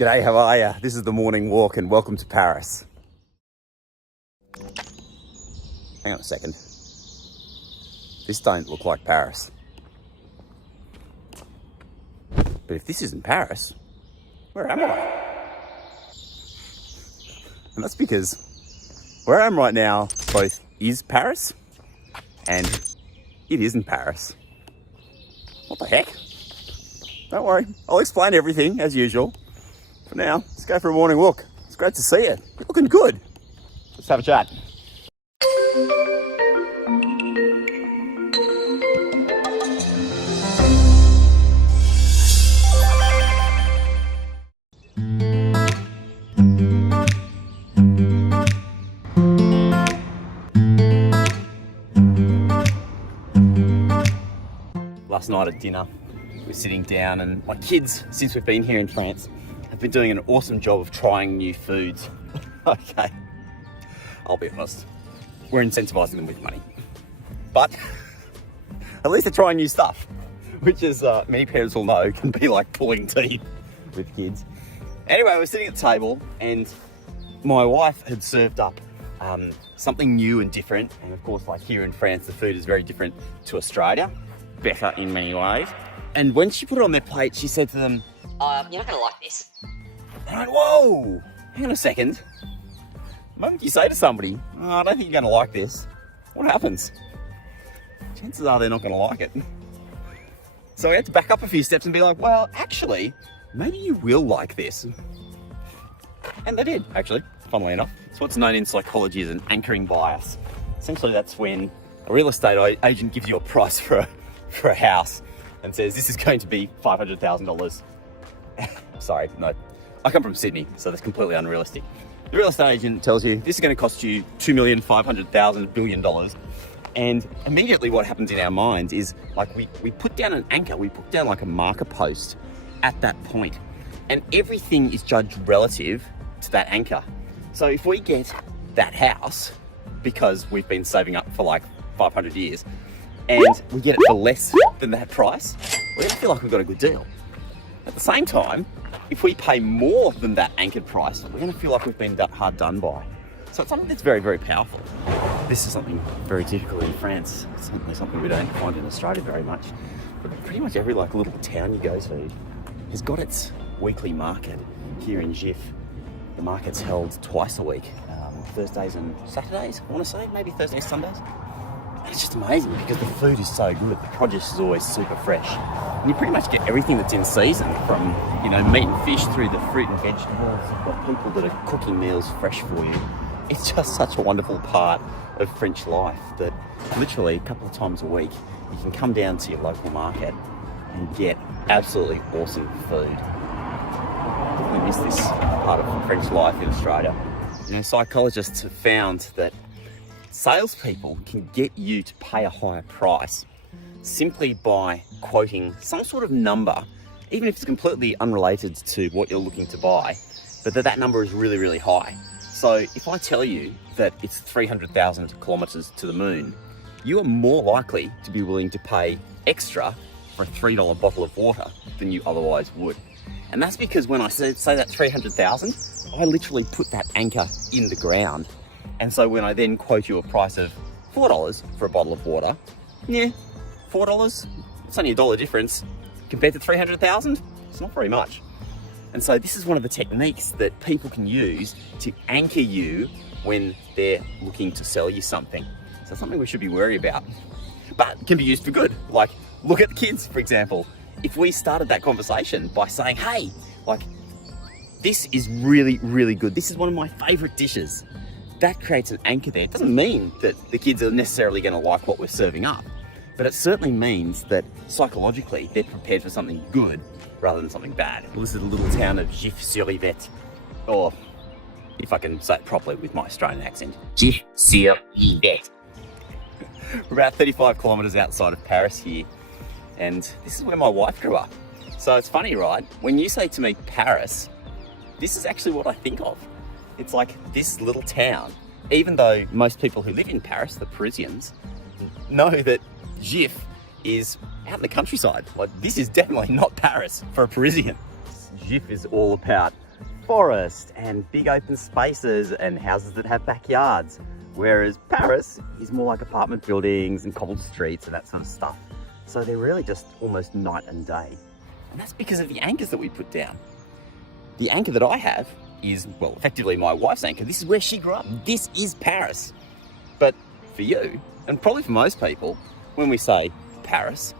G'day, how are ya? This is the morning walk and welcome to Paris. Hang on a second. This don't look like Paris. But if this isn't Paris, where am I? And that's because where I am right now both is Paris and it isn't Paris. What the heck? Don't worry, I'll explain everything as usual. For now, let's go for a morning walk. It's great to see you. You're looking good. Let's have a chat. Last night at dinner, we're sitting down and my kids, since we've been here in France, have been doing an awesome job of trying new foods. Okay, I'll be honest, we're incentivizing them with money. But at least they're trying new stuff, which as many parents will know, can be like pulling teeth with kids. Anyway, we're sitting at the table and my wife had served up something new and different. And of course, like here in France, the food is very different to Australia, better in many ways. And when she put it on their plate, she said to them, you're not gonna like this. And I went, whoa, hang on a second. The moment you say to somebody, oh, I don't think you're gonna like this, what happens? Chances are they're not gonna like it. So I had to back up a few steps and be like, well, actually, maybe you will like this. And they did, actually, funnily enough. It's what's known in psychology as an anchoring bias. Essentially, that's when a real estate agent gives you a price for a house and says, this is going to be $500,000. Sorry, no, I come from Sydney, so that's completely unrealistic. The real estate agent tells you, this is going to cost you $2,500,000 billion. And immediately what happens in our minds is like we put down an anchor, we put down like a marker post at that point, and everything is judged relative to that anchor. So if we get that house because we've been saving up for like 500 years and we get it for less than that price, we're gonna feel like we've got a good deal. At the same time, if we pay more than that anchored price, we're gonna feel like we've been hard done by. So it's something that's very, very powerful. This is something very typical in France. It's certainly something we don't find in Australia very much. But pretty much every like little town you go to has got its weekly market. Here in Gif, the market's held twice a week. Thursdays and Saturdays, I wanna say, maybe Thursdays, Sundays. It's just amazing because the food is so good. The produce is always super fresh. And you pretty much get everything that's in season, from, you know, meat and fish through the fruit and vegetables. You've got people that are cooking meals fresh for you. It's just such a wonderful part of French life that literally a couple of times a week, you can come down to your local market and get absolutely awesome food. I definitely miss this part of French life in Australia. You know, psychologists have found that salespeople can get you to pay a higher price simply by quoting some sort of number, even if it's completely unrelated to what you're looking to buy, but that number is really, really high. So if I tell you that it's 300,000 kilometers to the moon, you are more likely to be willing to pay extra for a $3 bottle of water than you otherwise would. And that's because when I say that 300,000, I literally put that anchor in the ground. And so when I then quote you a price of $4 for a bottle of water, yeah, $4, it's only $1 difference. Compared to 300,000, it's not very much. And so this is one of the techniques that people can use to anchor you when they're looking to sell you something. So something we should be wary about, but it can be used for good. Like, look at the kids, for example. If we started that conversation by saying, hey, like, this is really, really good. This is one of my favorite dishes. That creates an anchor there. It doesn't mean that the kids are necessarily going to like what we're serving up, but it certainly means that psychologically they're prepared for something good rather than something bad. Well, this is the little town of Gif-sur-Yvette, or if I can say it properly with my Australian accent, Gif-sur-Yvette. We're about 35 kilometers outside of Paris here, and this is where my wife grew up. So it's funny, right? When you say to me Paris, this is actually what I think of. It's like this little town, even though most people who live in Paris, the Parisians, know that Gif is out in the countryside. Like, this is definitely not Paris for a Parisian. Gif is all about forest and big open spaces and houses that have backyards. Whereas Paris is more like apartment buildings and cobbled streets and that sort of stuff. So they're really just almost night and day. And that's because of the anchors that we put down. The anchor that I have is, well, effectively my wife's anchor. This is where she grew up. This is Paris. But for you, and probably for most people, when we say Paris,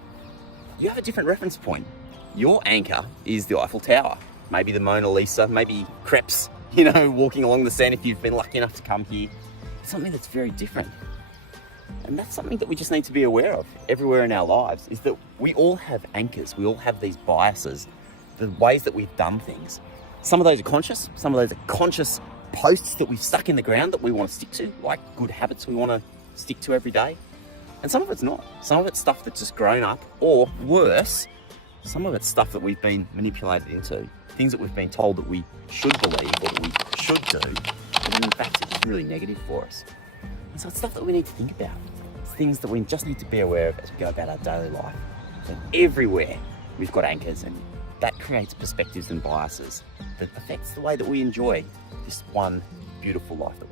you have a different reference point. Your anchor is the Eiffel Tower, maybe the Mona Lisa, maybe crepes, walking along the Seine if you've been lucky enough to come here. It's something that's very different. And that's something that we just need to be aware of everywhere in our lives, is that we all have anchors. We all have these biases, the ways that we've done things. Some of those are conscious, some of those are conscious posts that we've stuck in the ground that we want to stick to, like good habits we want to stick to every day. And some of it's not. Some of it's stuff that's just grown up, or worse, some of it's stuff that we've been manipulated into, things that we've been told that we should believe or that we should do, but in fact it's really negative for us. And so it's stuff that we need to think about. It's things that we just need to be aware of as we go about our daily life. So everywhere we've got anchors, and that creates perspectives and biases that affects the way that we enjoy this one beautiful life that